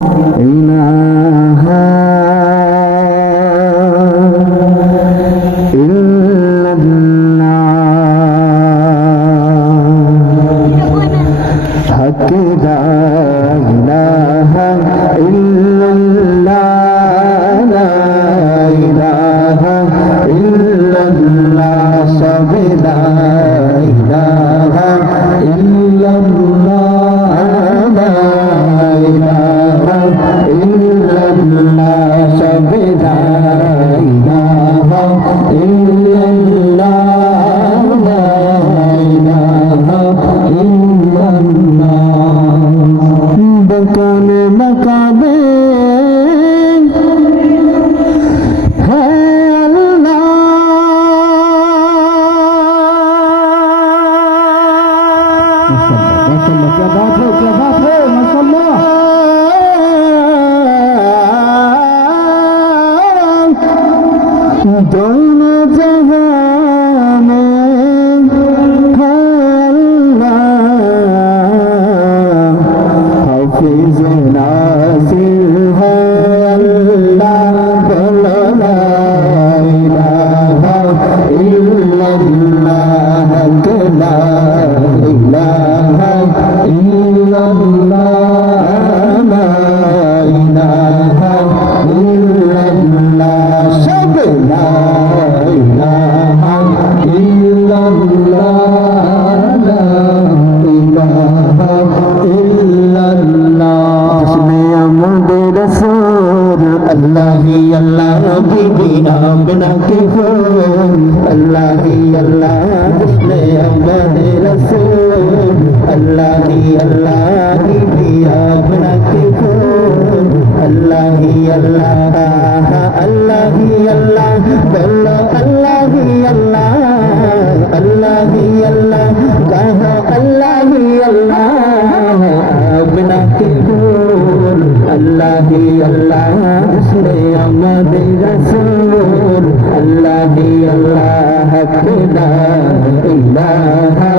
ইলাহা ইল্লাল্লাহ হক লা ইলাহা ইল্লাল্লাহ লা ইলাহা ইল্লাল্লাহ সব লা ইলাহা ইল্লাল্লাহ লা ইলাহা ইল্লাল্লাহ সব লা ইলাহা ইল্লাল্লাহ লা ইলাহা ইল্লাল্লাহ বকানে মাকাবে दोनों जहां में है अल्लाह हाफिज नासिर है अल्लाह बोलो ला इलाहा इल्लल्लाह ला इलाहा इल्लल्लाह ला इलाहा इल्लल्लाह सब ला इलाहा इल्लल्लाह ला इलाहा इल्लल्लाह जिसने अहमद रसूल अल्लाह ही अल्लाह बीबी आमना के फूल अल्लाह ही अल्लाह जिसने अहमद रसूल अल्लाह ही अल्लाह बीबी आमना के फूल अल्लाह ही अल्लाह अल्लाह ही अल्लाह बोलो अल्लाह ही अल्लाह अल्लाह ही अल्लाह कहो अल्लाह ही अल्लाह आमना के फूल अल्लाह ही अल्लाह जिसने अहमद रसूल अल्लाह ही अल्लाह हक ला इलाहा